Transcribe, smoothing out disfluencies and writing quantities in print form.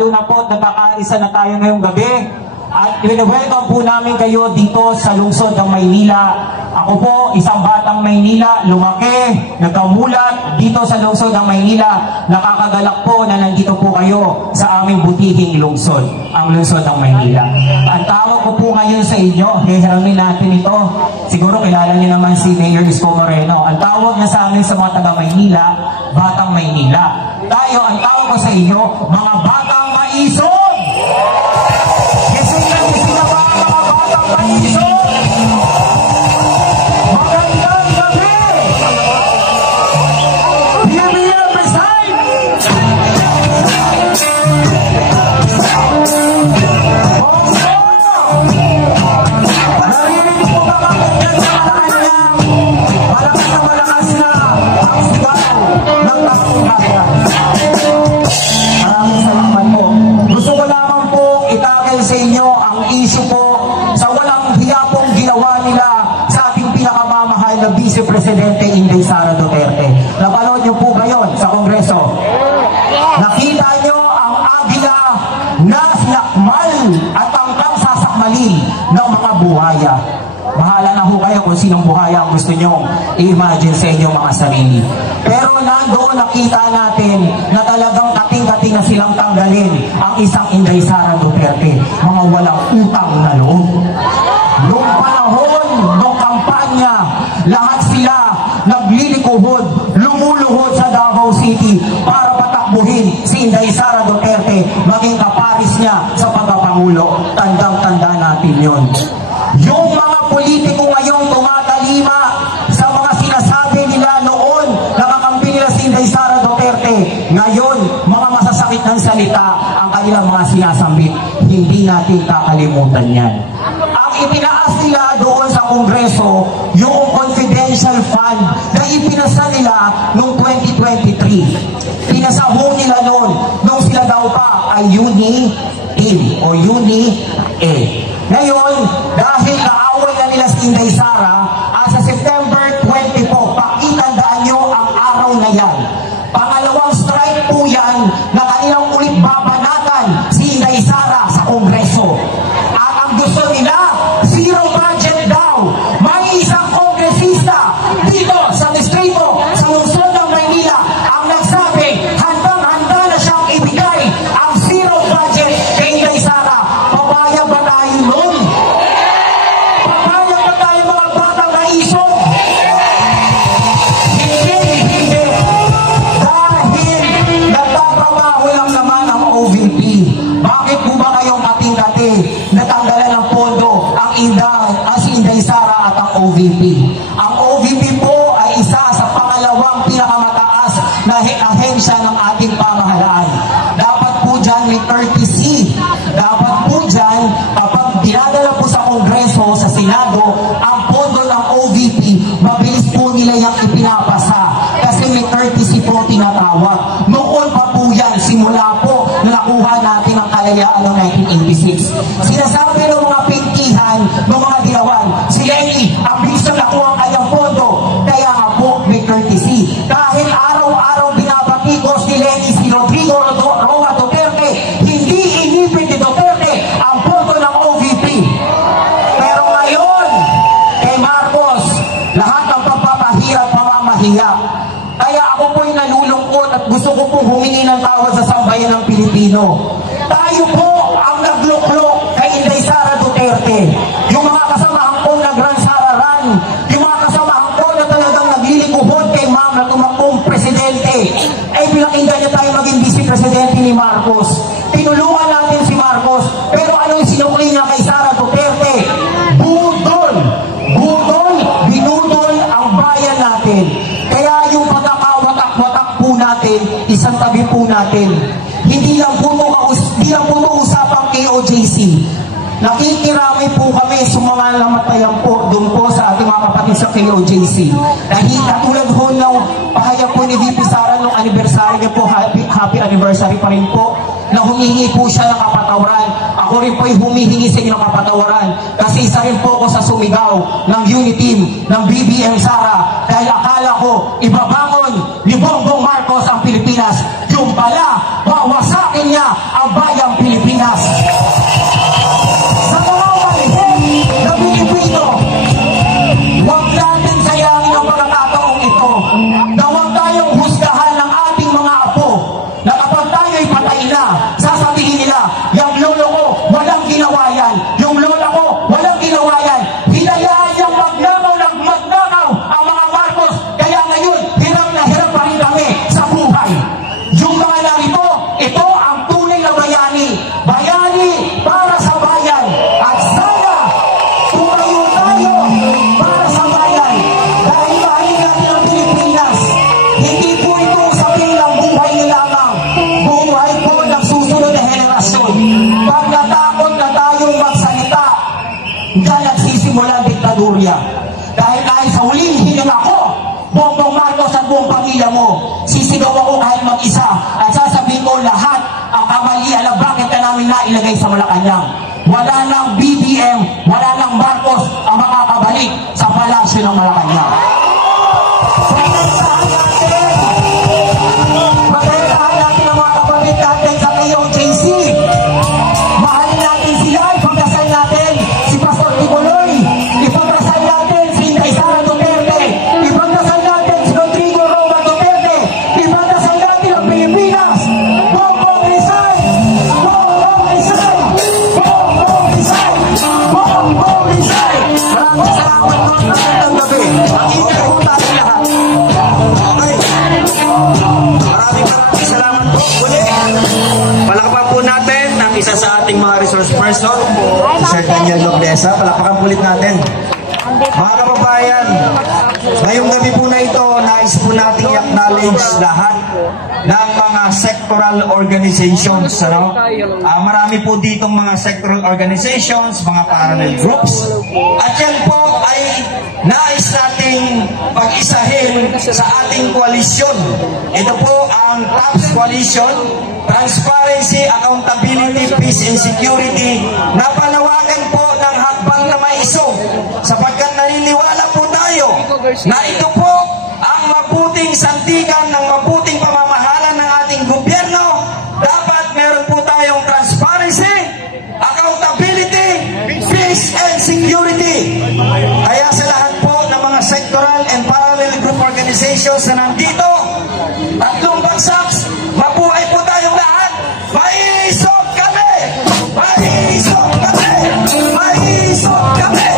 lalo na po nagkakaisa na tayo ngayong gabi. At welcome po namin kayo dito sa lungsod ng Maynila. Ako po, isang batang Maynila, lumaki, nagkamulat dito sa lungsod ng Maynila. Nakakagalak po na nandito po kayo sa aming butihing lungsod, ang lungsod ng Maynila. Ang tawag ko po ngayon sa inyo, hihiramin natin ito. Siguro kilala niyo naman si Mayor Isko Moreno. Ang tawag na sa amin sa mga taga Maynila, Batang Maynila. Tayo, ang tawag ko sa inyo, mga Batang Maison! Magandang gabi! PBL resign! Narinig po ba bakit yan sa kanyang malakas na ang sigaw ng taong bayan? Maraming salamat po. Gusto ko lamang po itagay sa inyo ang issue po sa walang hiya pong ginawa nila sa ating pinakamamahal na Vice Presidente Inday Sara Duterte. Napanood niyo po ba yun sa Kongreso? Nakita niyo ang agila na sinakmal at ang sasakmalin ng mga buhaya. Bahala na ho kayo kung sinong buhaya ang gusto nyo i-imagine sa inyong mga sarili. Pero nandoon nakita natin na talagang kating-kating na silang tanggalin ang isang Inday Sara Duterte. Mga walang utang na loob. Noong panahon, noong kampanya, lahat sila naglilikuhod, lumuluhod sa Davao City para patakbuhin si Inday Sara Duterte, maging kaparis niya sa pagkapangulo. Tandang-tanda natin yun. Yung mga politiko ngayon tumatalima sa mga sinasabi nila noon, nakakampi nila si Inday Sara Duterte. Ngayon, mga masasakit ng salita ang kanilang mga sinasambit. Hindi natin kakalimutan yan. Ang itinaas nila doon sa Kongreso, yung confidential fund na ipinasa nila noong 2023. Pinasaho nila noon nung sila daw pa ay Uni-A o Uni-A. Ngayon, dahil kaaway na nila si Inday Sara, sa September 20 po, pakitandaan nyo ang araw na yan. Pangalawang strike po yan na kanilang ulit babanatan si Inday Sara sa Kongreso. At ang gusto nila, zero budget daw. May isang kongresista dito sa distrito, sa lungsod ng Maynila, ang nagsabi, handang-handa na siyang ibigay ang zero budget kay Inday Sara. Papayag ba tayo nun? Papayag ba tayo mga batang naisog? Hindi. Dahil nagtatrabaho lang naman ang OVP. Bakit po ba kayong kating-kati natanggalan ng pondo ang si Inday Sara at ang OVP? Ang OVP po ay isa sa pangalawang pinakamataas na ahensya ng ating pamahalaan. Dapat po dyan may 30C. Dapat po dyan, kapag dinadala po sa Kongreso, sa Senado, ang pondo ng OVP, mabilis po nila yung ipinapasa. Kasi may 30C po tinatawag. Noon pa po yan, simula po na nakuha natin ang kalayaan noong 1986. Sinasabi ng mga pinkihan, ng mga dilawan, si Lenny, ang bilis na nakuha ang kanyang pondo. Kaya nga po, may 30C. Dahil araw-araw binabatikos ni Lenny si Rodrigo Roa Duterte, hindi inipin ni Duterte ang pondo ng OVP. Pero ngayon, kay Marcos, lahat ng pagpapahirap, pamamahiya. Kaya ako po'y nalulungkot at gusto ko pong humingi ng tawad sa sambayan ng Pilipino. Tayo po ang nagluklok kay Inday Sara Duterte. Yung mga kasamahan ko nagransararan, yung mga kasamahan ko na talagang naglilikuhod kay ma'am na tumakbong presidente, ay pinakinggan niya tayo maging vice presidente ni Marcos. Tinulungan natin si Marcos, pero ano yung sinukli niya kay Sara Duterte? Budol! Budol! Binudol ang bayan natin. Kaya yung pagkakawatak-watak po natin, isang tabi po natin. Hindi lang po ito usapang KOJC. Nakikiramay po kami sa mga namatayan po doon po sa ating mga kapatid sa KOJC. Dahil katulad po ng pahayag po ni VP Sara nung anniversary niya po, happy anniversary pa rin po, na humihingi po siya ng kapatawaran. Ako rin po ay humihingi sa inyo ng kapatawaran kasi isa rin po ako sa sumigaw ng unity team ng BBM Sara dahil akala ko ibabangon ni Bongbong Marcos ang Pilipinas. Yung pala, wawasakin niya ang bayan Diyan nagsisimula ang diktadurya. Dahil sa huling hiling ako, Bongbong Marcos at buong pamilya mo, sisigaw ako kahit mag-isa at sasabihin ko lahat ang kamalian na bakit ka namin nailagay sa Malacanang. Wala nang BBM, wala nang Marcos ang makakabalik sa palasyo ng Malacanang. Pagkaitahan natin ang mga kapatid natin sa KOJC. Mahalin natin sila, ipagdasal natin si Pastor Tibuloy, ipagdasal natin si Inday Sara Duterte, ipagdasal natin si Rodrigo Roa Duterte, ipagdasal natin ang Pilipinas. Bongbong Rizal! Bongbong Rizal! Bongbong Rizal! Bongbong Rizal! Maraming salamat po sa magandang gabi. Mag-ingat po tayo lahat. Okay. Maraming salamat po. Uli. Palakpakan po natin ang isa sa ating mga resource person, Sir Daniel Nobleza. Palakpakan po ulit natin. Mga kababayan, ngayong gabi po na ito, nais po nating i-acknowledge lahat ng mga sectoral organizations. Marami po ditong mga sectoral organizations, mga parallel groups. At yan po ay nais nating pag-isahin sa ating koalisyon. Ito po ang TAPS Coalition, Transparency, Accountability, Peace and Security, na panawagan po ng hakbang na maisog sapagkat naniniwala po tayo na ito po ang mabuting sandigan ng mabuting pamamahala ng ating gobyerno. Dapat meron po tayong transparency, accountability, peace and security. Kaya sa lahat po ng mga sectoral and parallel group organizations na nandito, tatlong bagsaks, mabuhay po tayong lahat. Maisog kami! Maisog kami! Maisog kami!